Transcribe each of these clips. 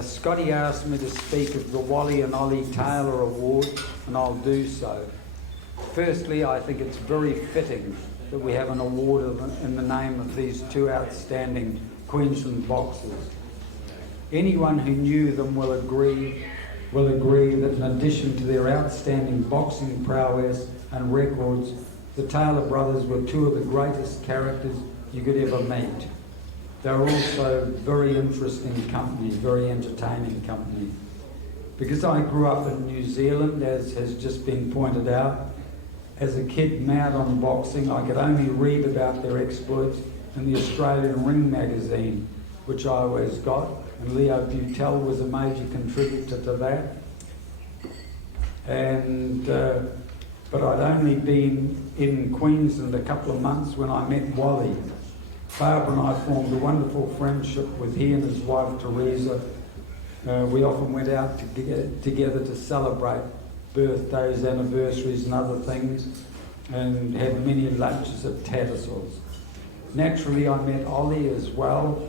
Scotty asked me to speak of the Wally and Ollie Taylor Award, and I'll do so. Firstly, I think it's very fitting that we have an award in the name of these two outstanding Queensland boxers. Anyone who knew them will agree that in addition to their outstanding boxing prowess and records, the Taylor brothers were two of the greatest characters you could ever meet. They were also very interesting company, very entertaining company. Because I grew up in New Zealand, as has just been pointed out, as a kid mad on boxing, I could only read about their exploits in the Australian Ring magazine, which I always got, and Leo Butel was a major contributor to that. But I'd only been in Queensland a couple of months when I met Wally. Barbara and I formed a wonderful friendship with he and his wife Teresa. We often went out together to celebrate birthdays, anniversaries and other things, and had many lunches at Tattersalls. Naturally, I met Ollie as well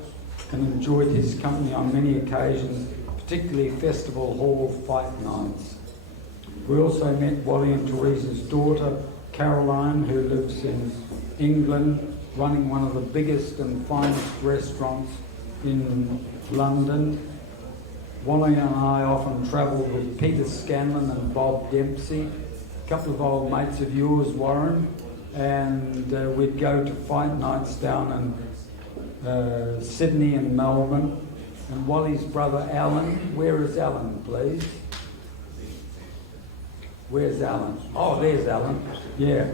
and enjoyed his company on many occasions, particularly Festival Hall fight nights. We also met Wally and Teresa's daughter, Caroline, who lives in England, running one of the biggest and finest restaurants in London. Wally and I often travelled with Peter Scanlon and Bob Dempsey, a couple of old mates of yours, Warren, and we'd go to fight nights down in Sydney and Melbourne. And Wally's brother Alan, where is Alan, please? Where's Alan? Oh, there's Alan. Yeah.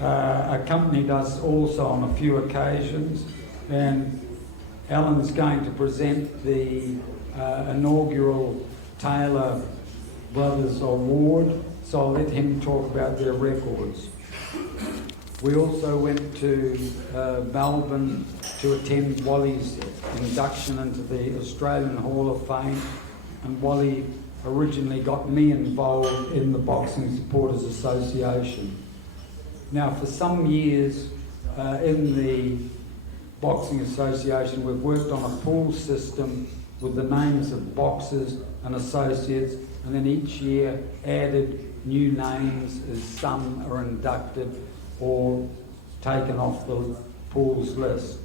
Accompanied us also on a few occasions, and Alan's going to present the inaugural Taylor Brothers Award, so I'll let him talk about their records. We also went to Melbourne to attend Wally's induction into the Australian Hall of Fame, and Wally originally got me involved in the Boxing Supporters Association. Now, for some years in the Boxing Association, we've worked on a pool system with the names of boxers and associates, and then each year added new names as some are inducted or taken off the pool's list.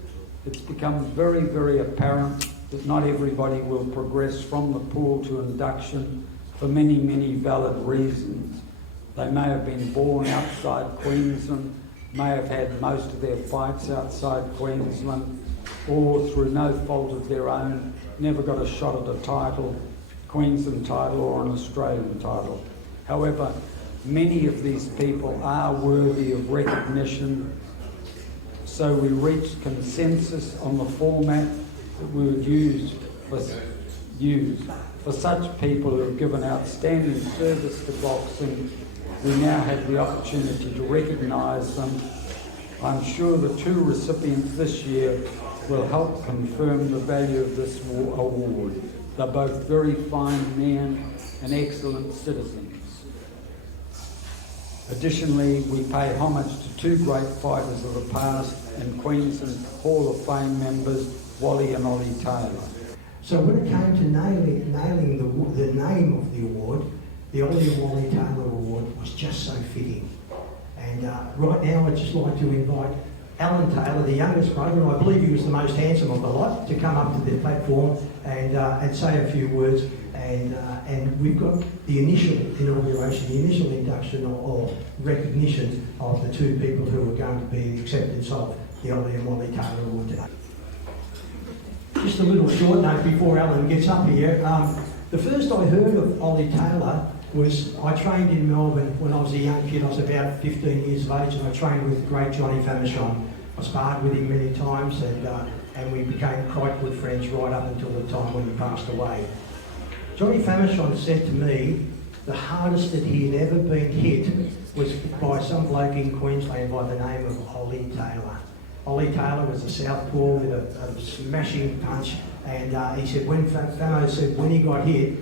It's become very, very apparent that not everybody will progress from the pool to induction for many, many valid reasons. They may have been born outside Queensland, may have had most of their fights outside Queensland, or through no fault of their own, never got a shot at a title, Queensland title or an Australian title. However, many of these people are worthy of recognition, so we reached consensus on the format that we would use for such people who have given outstanding service to boxing. We now have the opportunity to recognise them. I'm sure the two recipients this year will help confirm the value of this award. They're both very fine men and excellent citizens. Additionally, we pay homage to two great fighters of the past and Queensland Hall of Fame members, Wally and Ollie Taylor. So when it came to nailing the name of the award, the Ollie and Wally Taylor Award was just so fitting. And right now I'd just like to invite Alan Taylor, the youngest brother, and I believe he was the most handsome of the lot, to come up to the platform and say a few words. And we've got the initial inauguration, the initial induction or recognition of the two people who are going to be the acceptance of the Ollie and Wally Taylor Award today. Just a little short note before Alan gets up here. The first I heard of Ollie Taylor was I trained in Melbourne when I was a young kid. I was about 15 years of age, and I trained with the great Johnny Famechon. I sparred with him many times, and we became quite good friends right up until the time when he passed away. Johnny Famechon said to me the hardest that he had ever been hit was by some bloke in Queensland by the name of Ollie Taylor. Ollie Taylor was a southpaw with a smashing punch, and he said when Famo said when he got hit,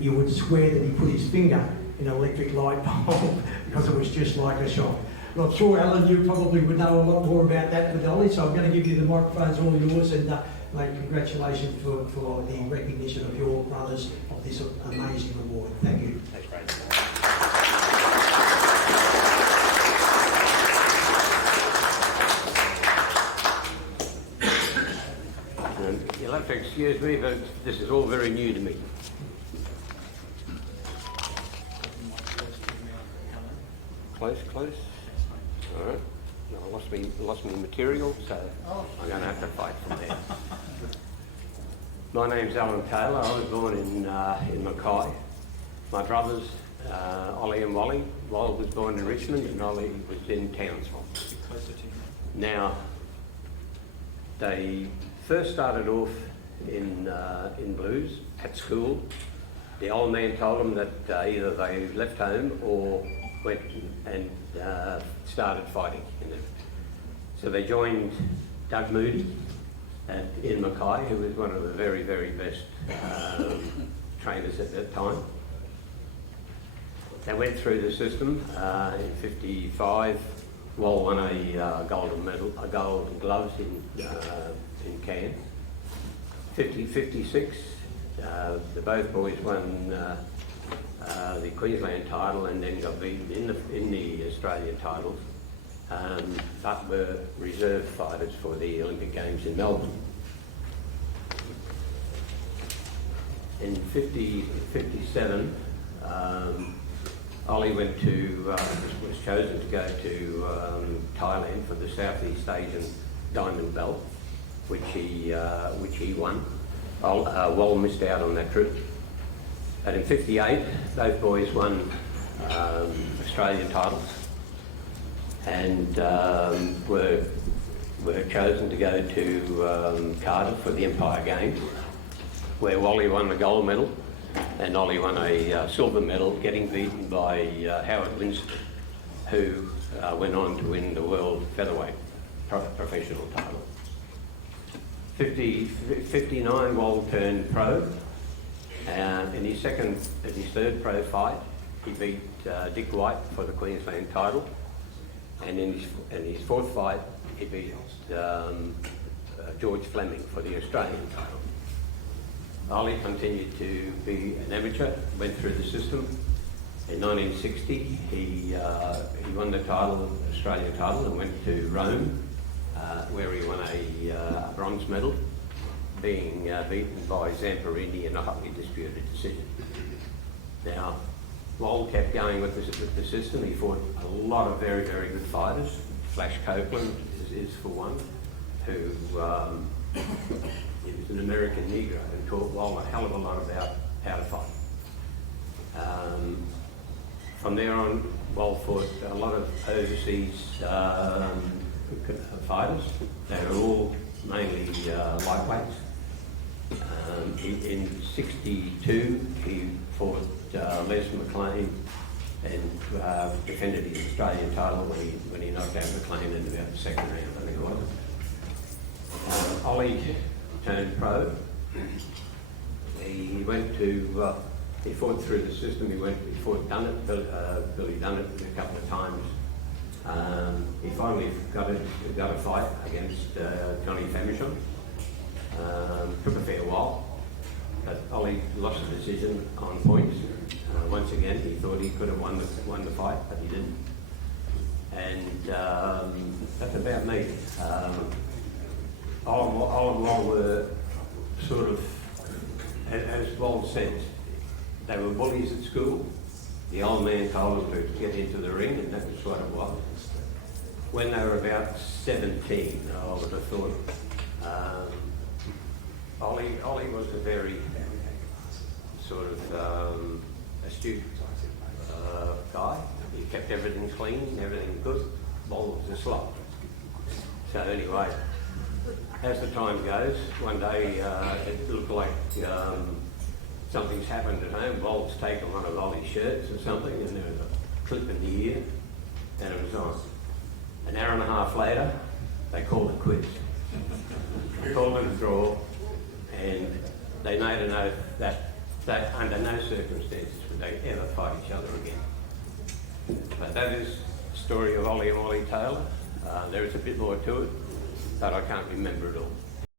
you would swear that he put his finger in an electric light bulb because it was just like a shock. And I'm sure, Alan, you probably would know a lot more about that with Ollie, so I'm going to give you the microphones all yours, and mate, congratulations for the recognition of your brothers of this amazing award. Thank you. Thanks, Brad. You'll have to excuse me, but this is all very new to me. Close. All right. No, I lost me material, so I'm going to have to fight from there. My name's Alan Taylor. I was born in Mackay. My brothers, Ollie and Wally. Wally was born in Richmond and Ollie was in Townsville. Now, they first started off in blues at school. The old man told them that either they left home or went and started fighting. So they joined Doug Moody in Mackay, who was one of the very, very best trainers at that time. They went through the system in '55. Wal won a golden medal, a golden gloves in Cairns. 56, the both boys won the Queensland title and then got beaten in the Australian titles, but were reserve fighters for the Olympic Games in Melbourne. In 57, Ollie went to was chosen to go to Thailand for the Southeast Asian Diamond Belt, which he won. Wal missed out on that trip. But in 58, both boys won Australian titles and were chosen to go to Cardiff for the Empire Games, where Wally won the gold medal and Ollie won a silver medal, getting beaten by Howard Winston, who went on to win the world featherweight professional title. 59, Wal turned pro. In his third pro fight, he beat Dick White for the Queensland title, and in his fourth fight, he beat George Fleming for the Australian title. Ollie continued to be an amateur, went through the system. In 1960, he won the title, Australian title, and went to Rome, where he won a bronze medal, being beaten by Zamperini in a hotly disputed decision. Now, Wal kept going with the system. He fought a lot of very, very good fighters. Flash Copeland is for one, who he was an American Negro and taught Wal a hell of a lot about how to fight. From there on, Wal fought a lot of overseas fighters. They were all mainly lightweights. In '62, he fought Les McLean and defended his Australian title when he knocked out McLean in about the second round, I think it was. Ollie turned pro. He went to, he fought through the system. He fought Dunnett, Billy Dunnett a couple of times. He finally got a fight against Johnny Famechon. Took a fair while, but Ollie lost the decision on points. Once again, he thought he could have won the fight, but he didn't. And that's about me. All and Wal were sort of, as Wal said, they were bullies at school. The old man told them to get into the ring, and that was what it was. When they were about 17, I would have thought, Ollie was a very sort of astute guy. He kept everything clean, everything good. Wal was a slob. So anyway, as the time goes, one day it looked like something's happened at home. Wal's taken one of Ollie's shirts or something, and there was a clip in the ear, and it was on. An hour and a half later, they called it quits. They called it a draw, and they made an oath that under no circumstances would they ever fight each other again. But that is the story of Ollie and Wally Taylor. There is a bit more to it, but I can't remember it all.